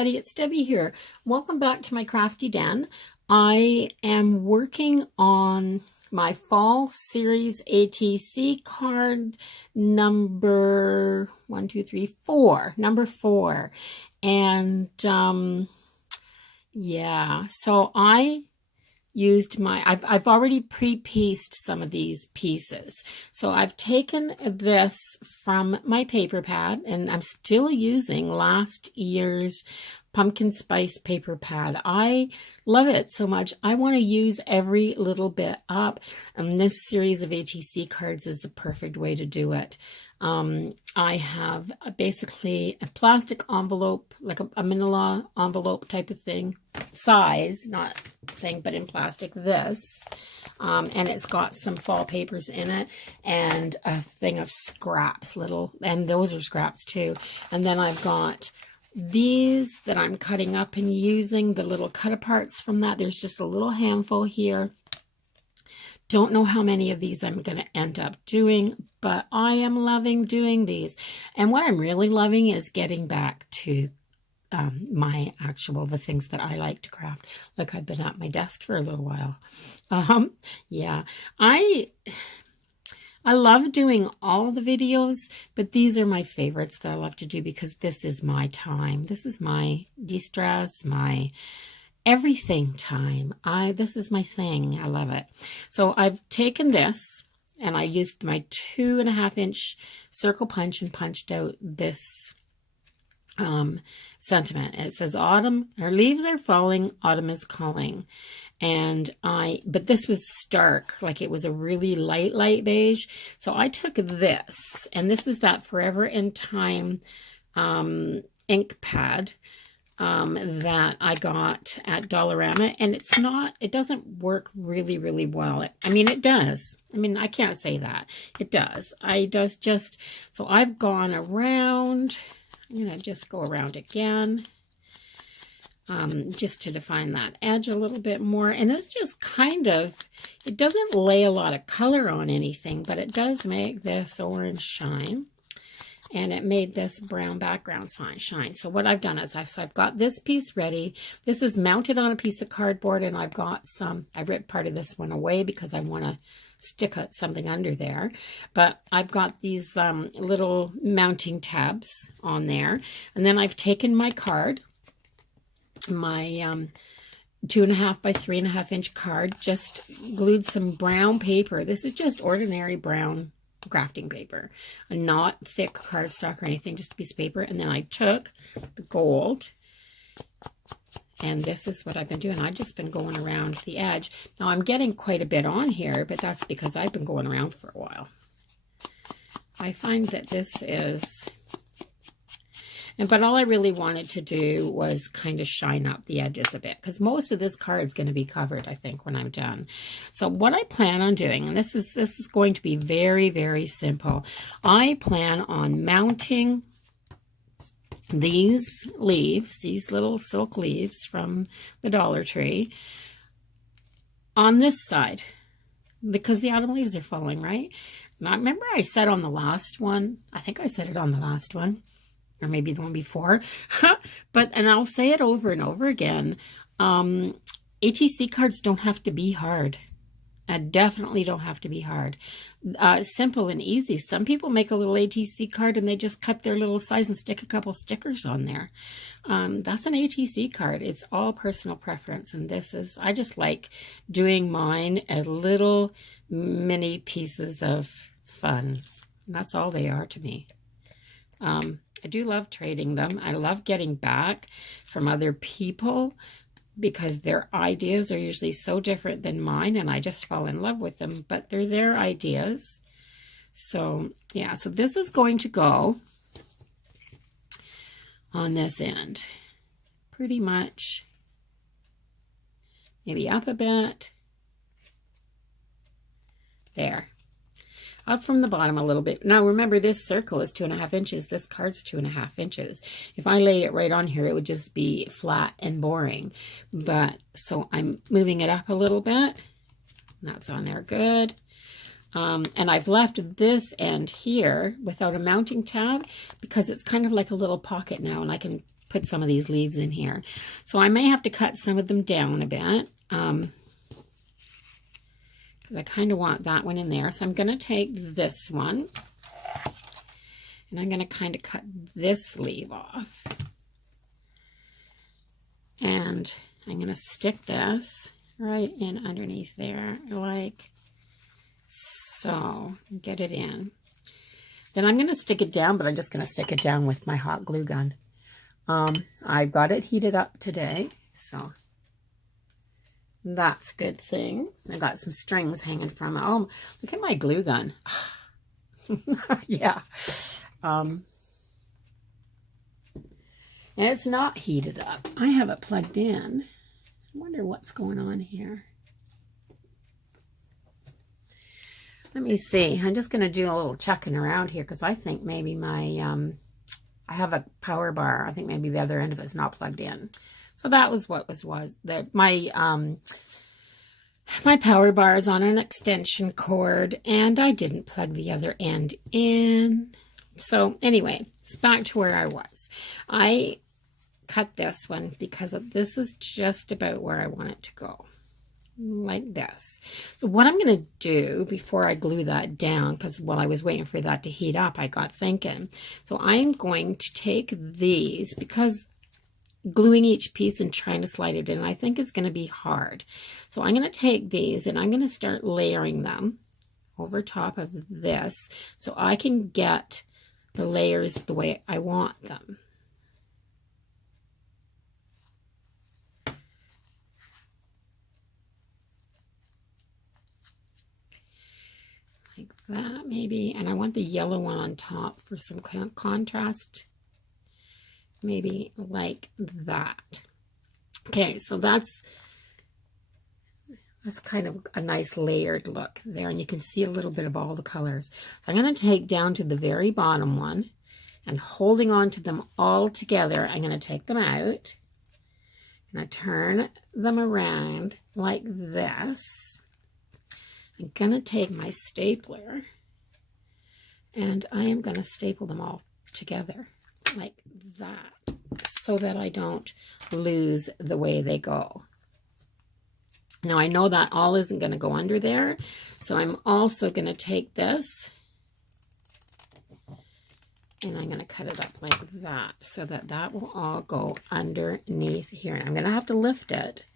everybody, it's Debbie here. Welcome back to my crafty den. I am working on my fall series ATC card number 4. And yeah, so I used I've already pre-pieced some of these pieces. So I've taken this from my paper pad, and I'm still using last year's pumpkin spice paper pad. I love it so much. I want to use every little bit up, and this series of ATC cards is the perfect way to do it. I have basically a plastic envelope, like a manila envelope type of thing, size, not thing, but in plastic, this. And it's got some fall papers in it and a thing of scraps, and those are scraps too. And then I've got these that I'm cutting up and using the little cut aparts from that. There's just a little handful here. Don't know how many of these I'm going to end up doing, but I am loving doing these. And what I'm really loving is getting back to the things that I like to craft. Look, I've been at my desk for a little while. Yeah, I love doing all the videos, but these are my favorites that I love to do because this is my time. This is my de-stress, my everything time. This is my thing. I love it. So I've taken this and I used my 2.5-inch circle punch and punched out this sentiment. It says autumn, our leaves are falling, autumn is calling. And but this was stark, like it was a really light beige. So I took this, and this is that Forever in Time ink pad that I got at Dollarama, and it doesn't work really well. I mean, it does. I mean, I can't say that. It does. So I've gone around. I'm going to just go around again, just to define that edge a little bit more. And it's just it doesn't lay a lot of color on anything, but it does make this orange shine. And it made this brown background shine. So what I've done is I've got this piece ready. This is mounted on a piece of cardboard, and I've ripped part of this one away because I want to stick something under there. But I've got these little mounting tabs on there. And then I've taken my card, my 2.5 by 3.5 inch card, just glued some brown paper. This is just ordinary brown crafting paper, and not thick cardstock or anything, just a piece of paper. And then I took the gold, and this is what I've been doing. I've just been going around the edge. Now I'm getting quite a bit on here, but that's because I've been going around for a while. I find that this is, but all I really wanted to do was kind of shine up the edges a bit, because most of this card is going to be covered, I think, when I'm done. So what I plan on doing, and this is going to be very simple. I plan on mounting these leaves, these little silk leaves from the Dollar Tree, on this side, because the autumn leaves are falling, right? Now, remember I said on the last one, I think I said it on the last one, or maybe the one before, and I'll say it over and over again, ATC cards don't have to be hard. Definitely don't have to be hard. Simple and easy. Some people make a little ATC card and they just cut their little size and stick a couple stickers on there. That's an ATC card. It's all personal preference, and I just like doing mine as little mini pieces of fun. And that's all they are to me. I do love trading them. I love getting back from other people because their ideas are usually so different than mine, and I just fall in love with them, but they're their ideas. So yeah, so this is going to go on this end. Pretty much, maybe up a bit. There. Up from the bottom a little bit. Now remember, this circle is 2.5 inches. This card's 2.5 inches. If I laid it right on here, it would just be flat and boring. But so I'm moving it up a little bit. That's on there good. And I've left this end here without a mounting tab because it's kind of like a little pocket now, and I can put some of these leaves in here. So I may have to cut some of them down a bit. Because I kind of want that one in there. So I'm going to take this one. And I'm going to kind of cut this leaf off. And I'm going to stick this right in underneath there, like so. Get it in. Then I'm going to stick it down, but I'm just going to stick it down with my hot glue gun. I got it heated up today, so that's a good thing. I got some strings hanging from it. Oh, look at my glue gun. Yeah. And it's not heated up. I have it plugged in. I wonder what's going on here. Let me see. I'm just going to do a little checking around here because I think maybe my, I have a power bar. I think maybe the other end of it's not plugged in. So that was what was that my power bar is on an extension cord and I didn't plug the other end in. So anyway, it's back to where I was. I cut this one because this is just about where I want it to go. Like this. So what I'm going to do before I glue that down, because while I was waiting for that to heat up, I got thinking. So I'm going to take these, because gluing each piece and trying to slide it in, I think is going to be hard. So I'm going to take these and I'm going to start layering them over top of this so I can get the layers the way I want them. Like that maybe, and I want the yellow one on top for some kind of contrast, maybe like that. Okay, so that's kind of a nice layered look there, and you can see a little bit of all the colors. So I'm going to take down to the very bottom one, and holding on to them all together, I'm going to take them out, and I turn them around like this. I'm going to take my stapler and I am going to staple them all together like that so that I don't lose the way they go. Now I know that all isn't going to go under there, so I'm also going to take this and I'm going to cut it up like that so that that will all go underneath here. I'm going to have to lift it.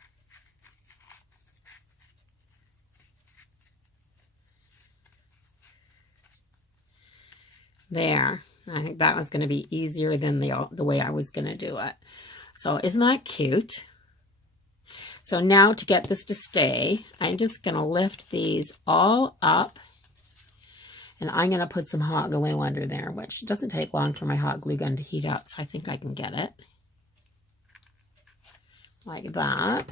There. I think that was going to be easier than the way I was going to do it. So isn't that cute? So now to get this to stay, I'm just going to lift these all up and I'm going to put some hot glue under there, which doesn't take long for my hot glue gun to heat up, so I think I can get it. Like that.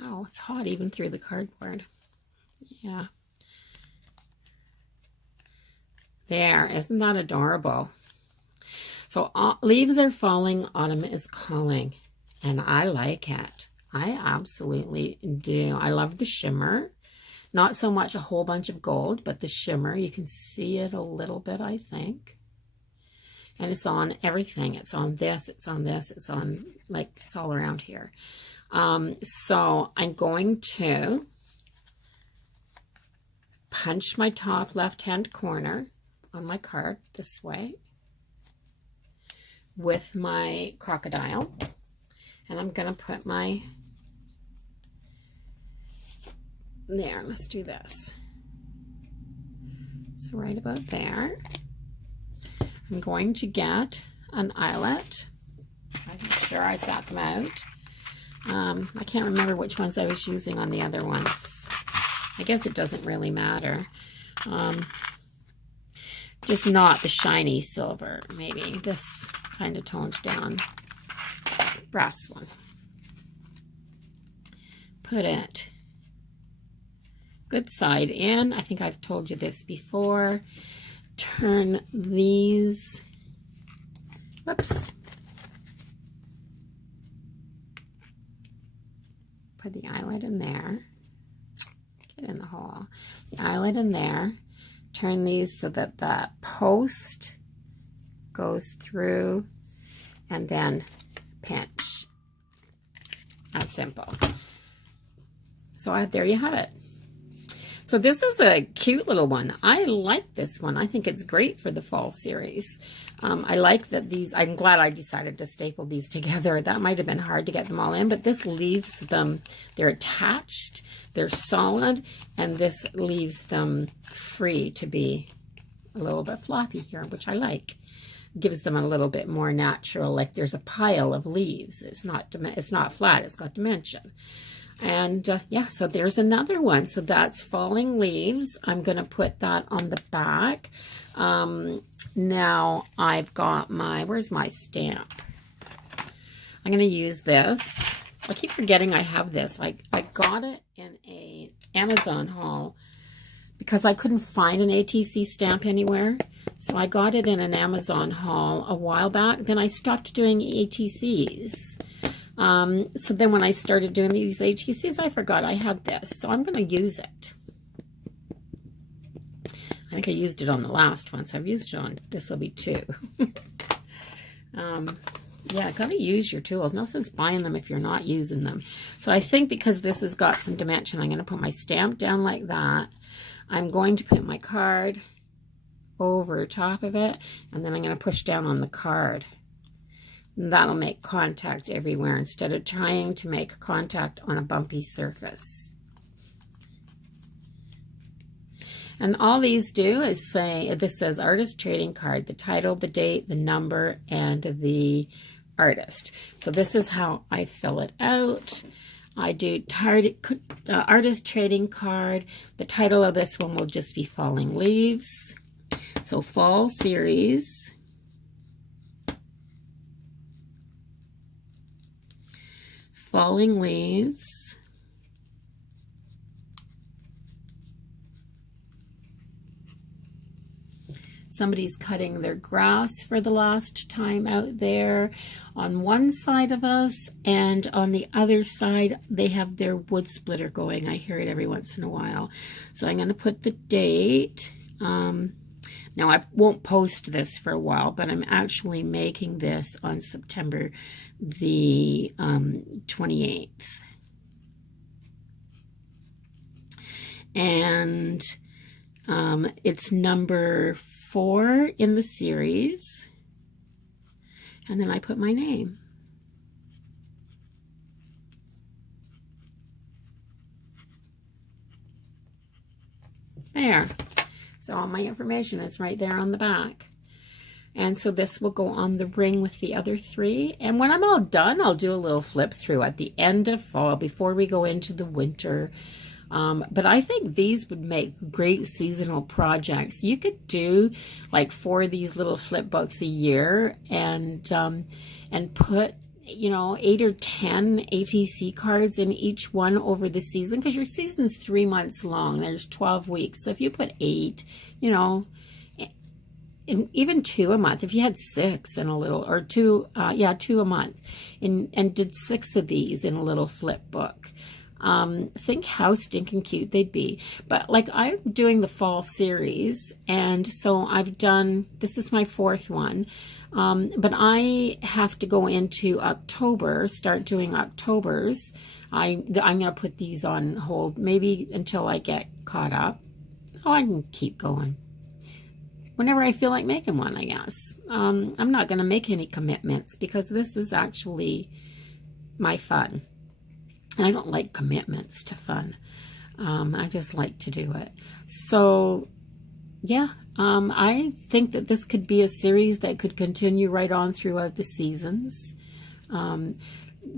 Oh, it's hot even through the cardboard. Yeah. There, isn't that adorable? So leaves are falling, autumn is calling, and I like it. I absolutely do. I love the shimmer. Not so much a whole bunch of gold, but the shimmer, you can see it a little bit, I think. And it's on everything. It's on this, it's on this, it's on, like, it's all around here. So I'm going to punch my top left-hand corner on my card this way with my crocodile, and I'm gonna put my, there, let's do this. So right about there, I'm going to get an eyelet. I'm sure I sat them out. I can't remember which ones I was using on the other ones. I guess it doesn't really matter. Just not the shiny silver, maybe this kind of toned down brass one. Put it good side in. I think I've told you this before. Turn these, whoops. Put the eyelet in there. Get in the hole. The eyelet in there. Turn these so that the post goes through, and then pinch. That's simple. So there you have it. So this is a cute little one. I like this one. I think it's great for the fall series. I like that these, I'm glad I decided to staple these together. That might have been hard to get them all in, but this leaves them, they're attached, they're solid, and this leaves them free to be a little bit floppy here, which I like. Gives them a little bit more natural, like there's a pile of leaves. It's not flat, it's got dimension. And yeah, so there's another one. So that's Falling Leaves. I'm going to put that on the back. Now I've got my, where's my stamp? I'm going to use this. I keep forgetting I have this. I got it in a Amazon haul because I couldn't find an ATC stamp anywhere. So I got it in an Amazon haul a while back. Then I stopped doing ATCs. So then when I started doing these ATCs, I forgot I had this. So I'm going to use it. I think I used it on the last one, so I've used it on, this will be 2. Yeah, got to use your tools. No sense buying them if you're not using them. So I think because this has got some dimension, I'm going to put my stamp down like that. I'm going to put my card over top of it, and then I'm going to push down on the card. And that'll make contact everywhere instead of trying to make contact on a bumpy surface. And all these do is say, this says artist trading card, the title, the date, the number, and the artist. So this is how I fill it out. I do artist trading card. The title of this one will just be Falling Leaves. So fall series. Falling Leaves. Somebody's cutting their grass for the last time out there on one side of us, and on the other side they have their wood splitter going. I hear it every once in a while. So I'm going to put the date. Now I won't post this for a while, but I'm actually making this on September the 28th. And it's number 4 in the series. And then I put my name. There. So all my information is right there on the back. And so this will go on the ring with the other 3. And when I'm all done, I'll do a little flip through at the end of fall before we go into the winter. But I think these would make great seasonal projects. You could do like 4 of these little flip books a year and put, you know, 8 or 10 ATC cards in each one over the season, because your season's 3 months long. There's 12 weeks. So if you put 8, you know, and even 2 a month, if you had 6 in a little, or 2 a month, and did 6 of these in a little flip book. Think how stinking cute they'd be. But like, I'm doing the fall series, and so I've done, this is my 4th one, but I have to go into October, start doing Octobers. I'm going to put these on hold maybe until I get caught up. Oh, I can keep going whenever I feel like making one, I guess. I'm not going to make any commitments because this is actually my fun. And I don't like commitments to fun. I just like to do it. So, yeah, I think that this could be a series that could continue right on throughout the seasons.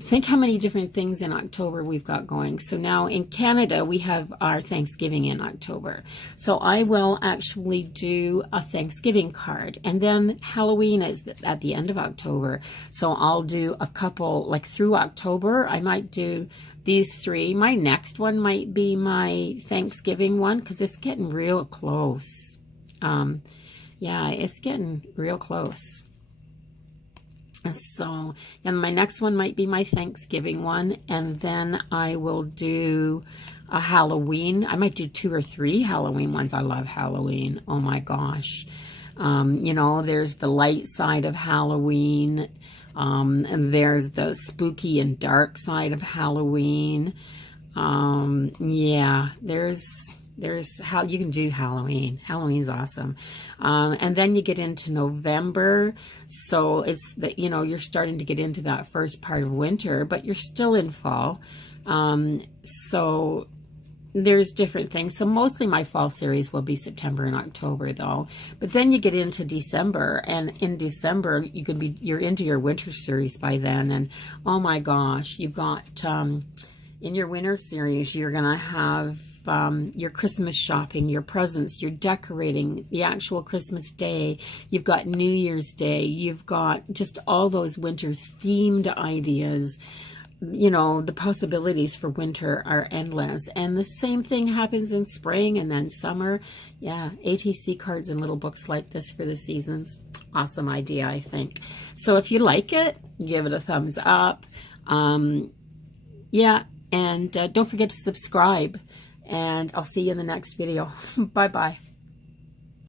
Think how many different things in October we've got going. So now in Canada, we have our Thanksgiving in October. So I will actually do a Thanksgiving card. And then Halloween is at the end of October. So I'll do a couple, like through October, I might do these 3. My next one might be my Thanksgiving one because it's getting real close. Yeah, it's getting real close. So, and my next one might be my Thanksgiving one, and then I will do a Halloween. I might do 2 or 3 Halloween ones. I love Halloween. Oh my gosh. You know, there's the light side of Halloween, and there's the spooky and dark side of Halloween. Yeah, there's how you can do Halloween. Halloween's awesome. And then you get into November. So it's that, you know, you're starting to get into that first part of winter, but you're still in fall. So there's different things. So mostly my fall series will be September and October though. But then you get into December, and in December you're into your winter series by then. And oh my gosh, you've got in your winter series, you're gonna have your Christmas shopping, your presents, your decorating, the actual Christmas day. You've got New Year's Day. You've got just all those winter themed ideas. You know, the possibilities for winter are endless. And the same thing happens in spring and then summer. Yeah, ATC cards and little books like this for the seasons. Awesome idea, I think. So if you like it, give it a thumbs up. Yeah, and don't forget to subscribe. And I'll see you in the next video. Bye-bye.